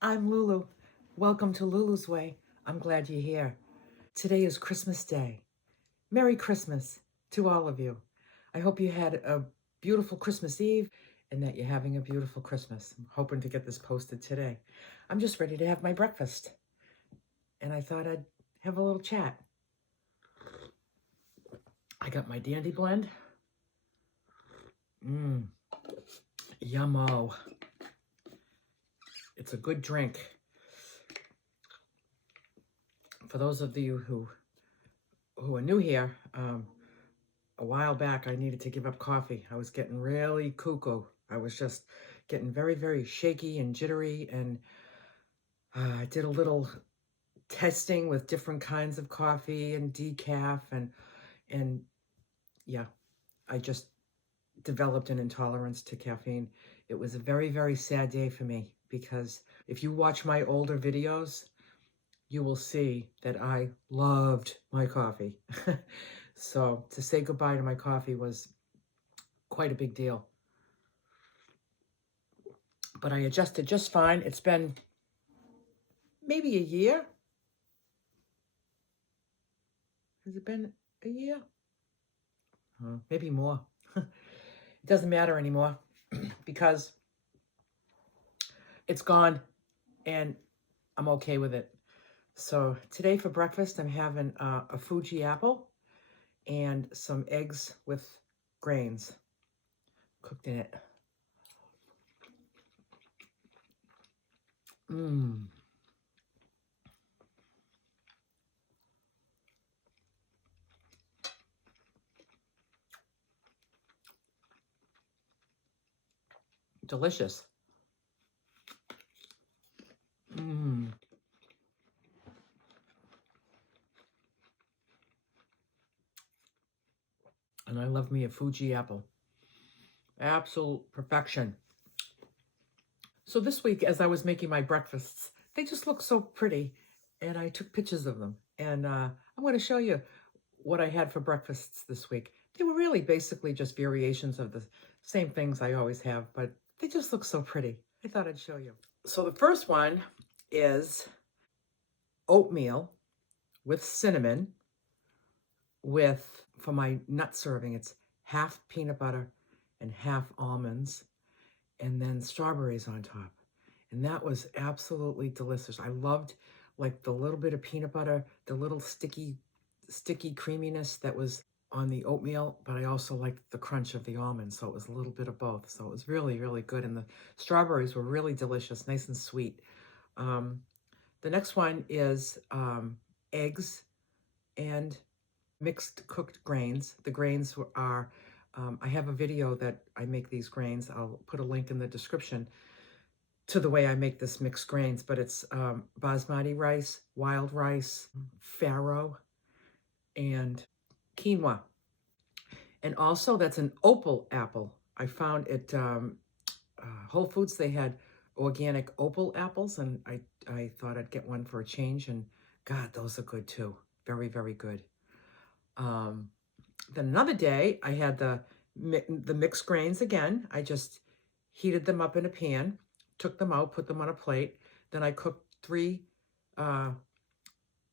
I'm Lulu. Welcome to Lulu's Way. I'm glad you're here. Today is Christmas Day. Merry Christmas to all of you. I hope you had a beautiful Christmas Eve and that you're having a beautiful Christmas. I'm hoping to get this posted today. I'm just ready to have my breakfast, and I thought I'd have a little chat. I got my dandy blend. Yummo. It's a good drink. For those of you who are new here, a while back I needed to give up coffee. I was getting really cuckoo. I was just getting very, very shaky and jittery, and I did a little testing with different kinds of coffee and decaf, and yeah, I just developed an intolerance to caffeine. It was a very, very sad day for me, because if you watch my older videos, you will see that I loved my coffee. So to say goodbye to my coffee was quite a big deal. But I adjusted just fine. It's been maybe a year. Has it been a year? Maybe more. It doesn't matter anymore because it's gone and I'm okay with it. So today for breakfast, I'm having a Fuji apple and some eggs with grains cooked in it. Delicious. And I love me a Fuji apple. Absolute perfection. So this week, as I was making my breakfasts, they just look so pretty, and I took pictures of them. And I want to show you what I had for breakfasts this week. They were really basically just variations of the same things I always have, but they just look so pretty. I thought I'd show you. So the first one is oatmeal with cinnamon for my nut serving, it's half peanut butter and half almonds, and then strawberries on top. And that was absolutely delicious. I loved like the little bit of peanut butter, the little sticky creaminess that was on the oatmeal, but I also liked the crunch of the almonds, so it was a little bit of both. So it was really, really good. And the strawberries were really delicious, nice and sweet. The next one is eggs and mixed cooked grains. The grains are, I have a video that I make these grains. I'll put a link in the description to the way I make this mixed grains, but it's basmati rice, wild rice, farro, and quinoa. And also that's an opal apple. I found at Whole Foods, they had organic opal apples, and I thought I'd get one for a change, and God, those are good too. Very, very good. Then another day, I had the mixed grains again. I just heated them up in a pan, took them out, put them on a plate. Then I cooked 3,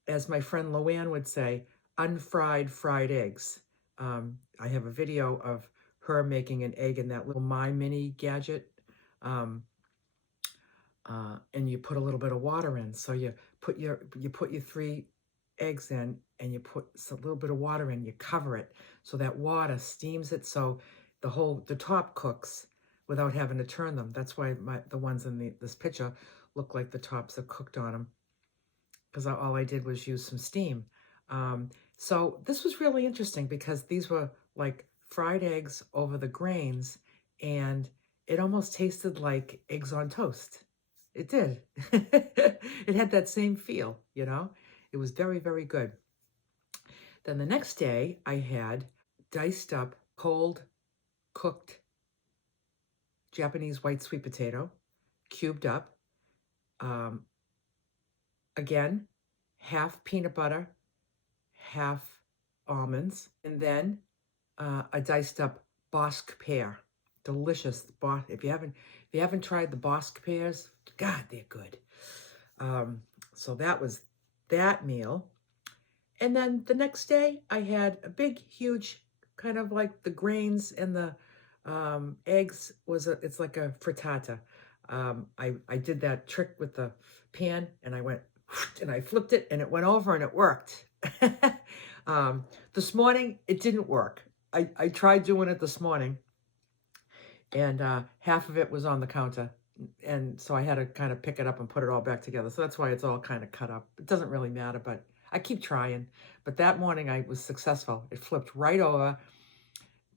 as my friend Loanne would say, unfried fried eggs. I have a video of her making an egg in that little My Mini gadget. And you put a little bit of water in. So you put your 3 eggs in, and you put a little bit of water in, you cover it so that water steams it, so the top cooks without having to turn them. That's why the ones in this picture look like the tops are cooked on them, because all I did was use some steam. So this was really interesting because these were like fried eggs over the grains, and it almost tasted like eggs on toast. It did. It had that same feel, you know? It was very, very good. Then the next day, I had diced up, cold, cooked Japanese white sweet potato, cubed up. Again, half peanut butter, half almonds, and then a diced up Bosque pear. Delicious. If you you haven't tried the Bosque pears, God, they're good. So that was that meal. And then the next day, I had a big, huge, kind of like the grains and the eggs it's like a frittata. I did that trick with the pan, and I went, and I flipped it, and it went over, and it worked. This morning, it didn't work. I tried doing it this morning, and half of it was on the counter. And so I had to kind of pick it up and put it all back together. So that's why it's all kind of cut up. It doesn't really matter, but I keep trying. But that morning I was successful. It flipped right over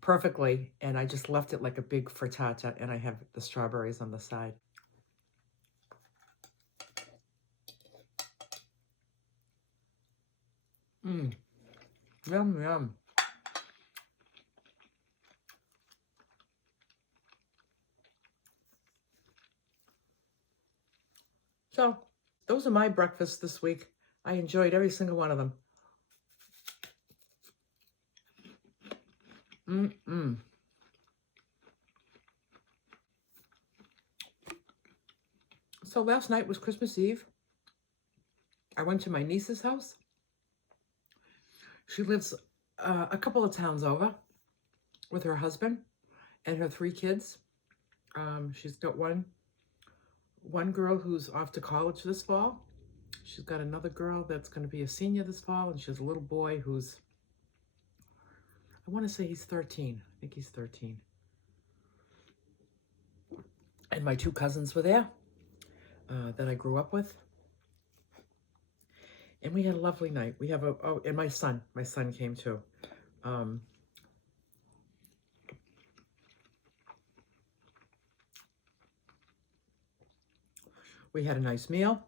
perfectly, and I just left it like a big frittata, and I have the strawberries on the side. Mmm. Yum, yum. So those are my breakfasts this week. I enjoyed every single one of them. Mm-mm. So last night was Christmas Eve. I went to my niece's house. She lives a couple of towns over with her husband and her 3 kids. She's got one girl who's off to college this fall. She's got another girl that's going to be a senior this fall, and she has a little boy who's, I want to say he's 13. I think he's 13. And my 2 cousins were there that I grew up with. And we had a lovely night. We have and my son came too. We had a nice meal,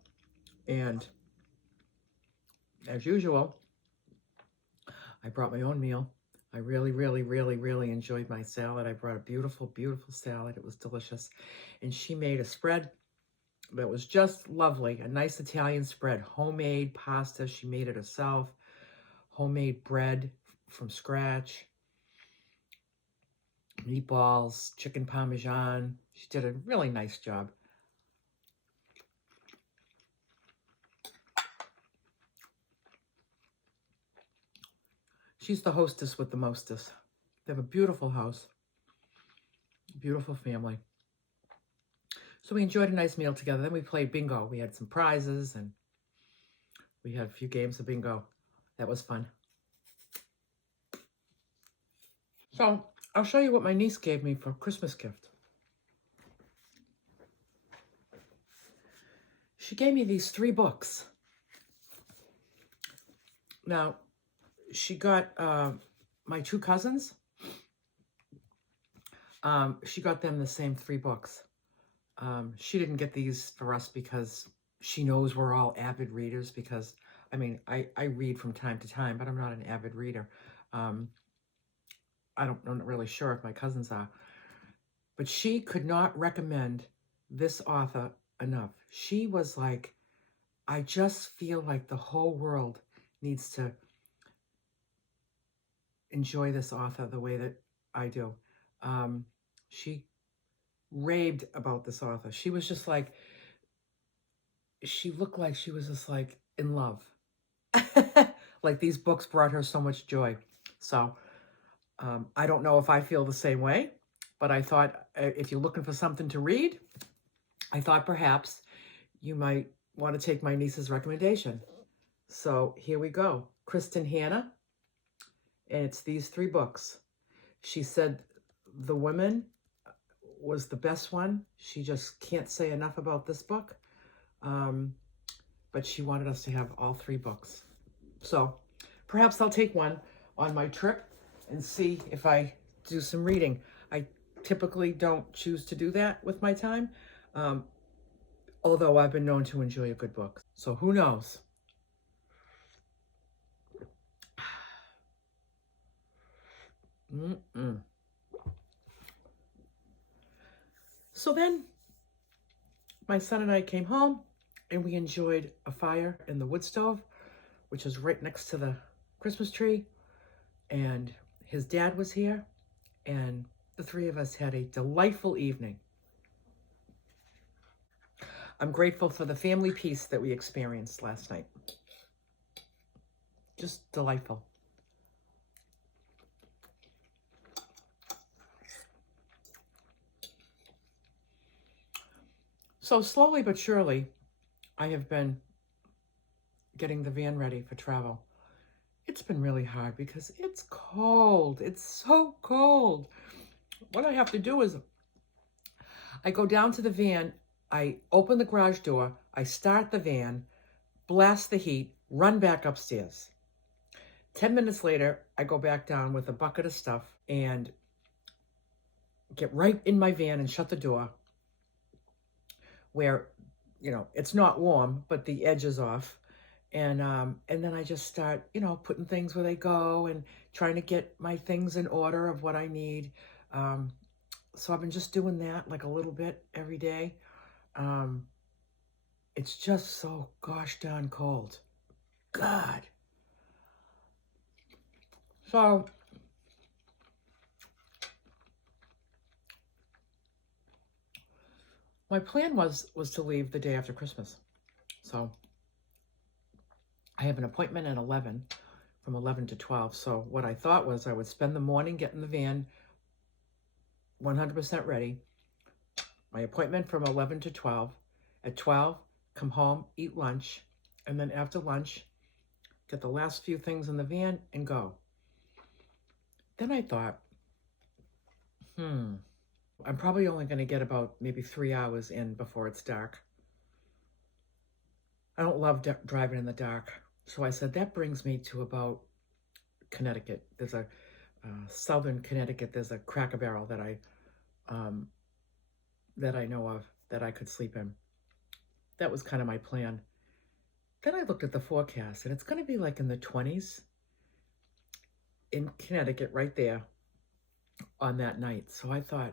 and as usual, I brought my own meal. I really, really, really, really enjoyed my salad. I brought a beautiful, beautiful salad. It was delicious. And she made a spread that was just lovely, a nice Italian spread, homemade pasta. She made it herself, homemade bread from scratch, meatballs, chicken parmesan. She did a really nice job. She's the hostess with the mostest. They have a beautiful house, beautiful family. So we enjoyed a nice meal together. Then we played bingo. We had some prizes, and we had a few games of bingo. That was fun. So I'll show you what my niece gave me for a Christmas gift. She gave me these 3 books. Now, she got my 2 cousins. She got them the same 3 books. She didn't get these for us because she knows we're all avid readers, because, I mean, I read from time to time, but I'm not an avid reader. I'm not really sure if my cousins are. But she could not recommend this author enough. She was like, I just feel like the whole world needs to enjoy this author the way that I do. She raved about this author. She was just like, she looked like she was just like in love. Like these books brought her so much joy. So I don't know if I feel the same way, but I thought if you're looking for something to read, I thought perhaps you might want to take my niece's recommendation. So here we go. Kristin Hannah, and it's these 3 books. She said The Women was the best one. She just can't say enough about this book. But she wanted us to have all 3 books. So perhaps I'll take one on my trip and see if I do some reading. I typically don't choose to do that with my time, although I've been known to enjoy a good book. So who knows? So then my son and I came home, and we enjoyed a fire in the wood stove, which is right next to the Christmas tree. And his dad was here, and the 3 of us had a delightful evening. I'm grateful for the family peace that we experienced last night. Just delightful. So slowly but surely, I have been getting the van ready for travel. It's been really hard because it's cold. It's so cold. What I have to do is I go down to the van, I open the garage door, I start the van, blast the heat, run back upstairs. 10 minutes later, I go back down with a bucket of stuff and get right in my van and shut the door where, it's not warm, but the edge is off. And then I just start, putting things where they go and trying to get my things in order of what I need. So I've been just doing that like a little bit every day. It's just so gosh darn cold. God. So my plan was to leave the day after Christmas. So I have an appointment at 11, from 11 to 12. So what I thought was I would spend the morning getting the van 100% ready. My appointment from 11 to 12. At 12, come home, eat lunch, and then after lunch, get the last few things in the van and go. Then I thought, I'm probably only going to get about maybe 3 hours in before it's dark. I don't love driving in the dark. So I said, that brings me to about Connecticut. There's a southern Connecticut. There's a Cracker Barrel that I know of that I could sleep in. That was kind of my plan. Then I looked at the forecast, and it's going to be like in the 20s in Connecticut right there on that night. So I thought,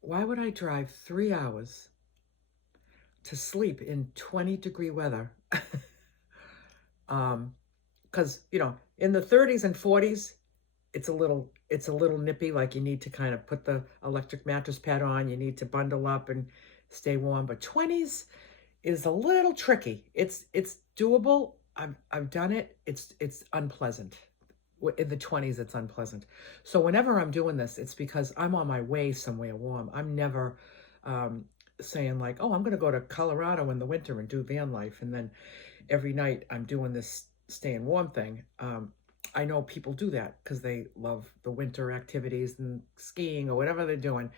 why would I drive 3 hours to sleep in 20-degree weather? Because, in the 30s and 40s, it's a little nippy, like you need to kind of put the electric mattress pad on, you need to bundle up and stay warm. But 20s is a little tricky. It's doable. I've done it. It's unpleasant. In the 20s, it's unpleasant. So whenever I'm doing this, it's because I'm on my way somewhere warm. I'm never saying like, oh, I'm going to go to Colorado in the winter and do van life. And then every night I'm doing this staying warm thing. I know people do that because they love the winter activities and skiing or whatever they're doing.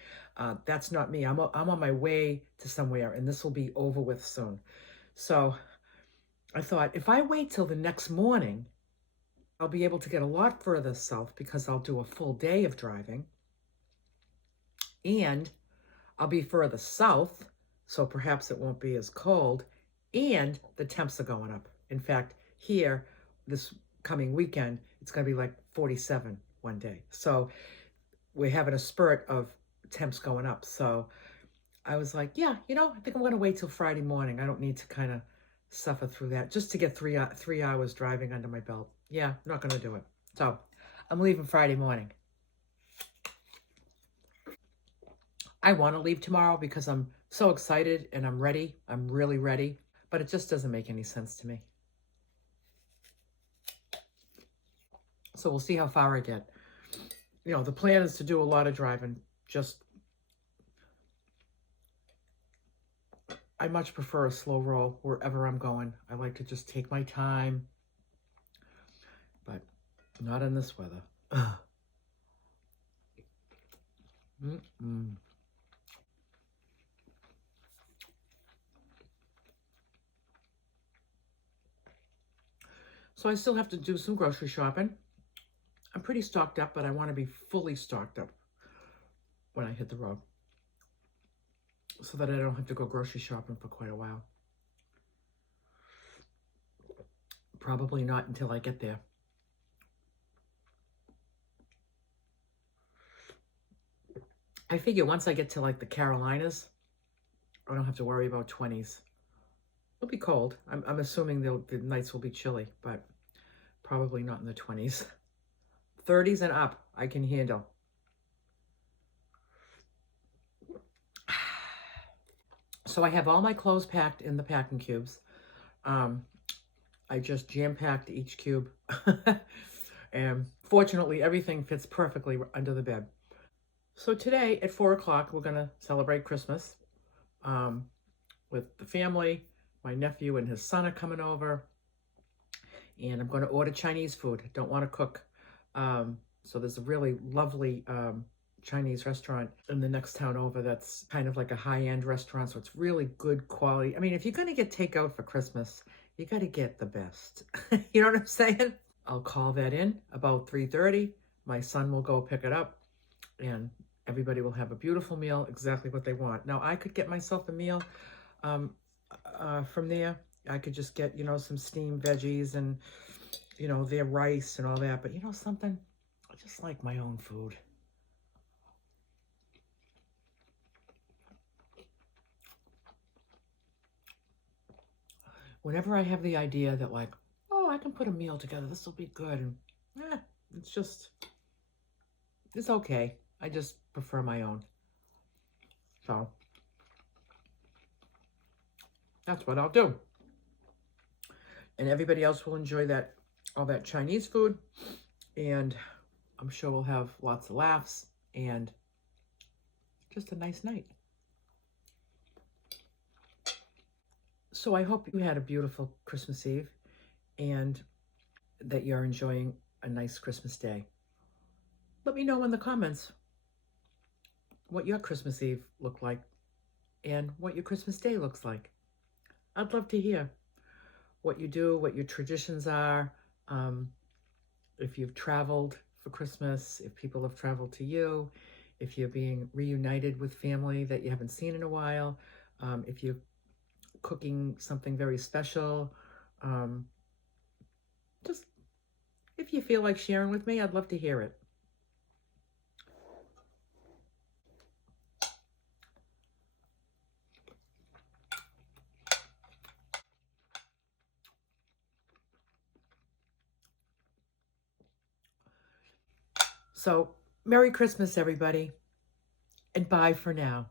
That's not me. I'm on my way to somewhere, and this will be over with soon. So I thought, if I wait till the next morning, I'll be able to get a lot further south because I'll do a full day of driving. And I'll be further south, so perhaps it won't be as cold. And the temps are going up. In fact, here, this coming weekend, it's going to be like 47 one day. So we're having a spurt of temps going up. So I was like, yeah, I think I'm going to wait till Friday morning. I don't need to kind of suffer through that just to get 3 hours driving under my belt. Yeah, I'm not going to do it. So I'm leaving Friday morning. I want to leave tomorrow because I'm so excited and I'm ready. I'm really ready, but it just doesn't make any sense to me. So we'll see how far I get. The plan is to do a lot of driving. I much prefer a slow roll wherever I'm going. I like to just take my time, but not in this weather. So I still have to do some grocery shopping. I'm pretty stocked up, but I want to be fully stocked up when I hit the road so that I don't have to go grocery shopping for quite a while. Probably not until I get there. I figure once I get to like the Carolinas, I don't have to worry about 20s. It'll be cold. I'm assuming the nights will be chilly, but probably not in the 20s. 30s and up, I can handle. So I have all my clothes packed in the packing cubes. Um, I just jam-packed each cube. And fortunately, everything fits perfectly under the bed. So today at 4 o'clock, we're going to celebrate Christmas um, with the family. My nephew and his son are coming over. And I'm going to order Chinese food. Don't want to cook. So there's a really lovely Chinese restaurant in the next town over that's kind of like a high-end restaurant. So it's really good quality. I mean, if you're going to get takeout for Christmas, you got to get the best. You know what I'm saying? I'll call that in about 3:30. My son will go pick it up, and everybody will have a beautiful meal, exactly what they want. Now, I could get myself a meal um, from there. I could just get, some steamed veggies and, their rice and all that. But you know something? I just like my own food. Whenever I have the idea that like, oh, I can put a meal together, this will be good. And it's it's okay. I just prefer my own. So that's what I'll do. And everybody else will enjoy all that Chinese food. And I'm sure we'll have lots of laughs and just a nice night. So I hope you had a beautiful Christmas Eve and that you're enjoying a nice Christmas day. Let me know in the comments what your Christmas Eve looked like and what your Christmas Day looks like. I'd love to hear what you do, what your traditions are, if you've traveled for Christmas, if people have traveled to you, if you're being reunited with family that you haven't seen in a while, if you're cooking something very special. Just if you feel like sharing with me, I'd love to hear it. So, Merry Christmas, everybody, and bye for now.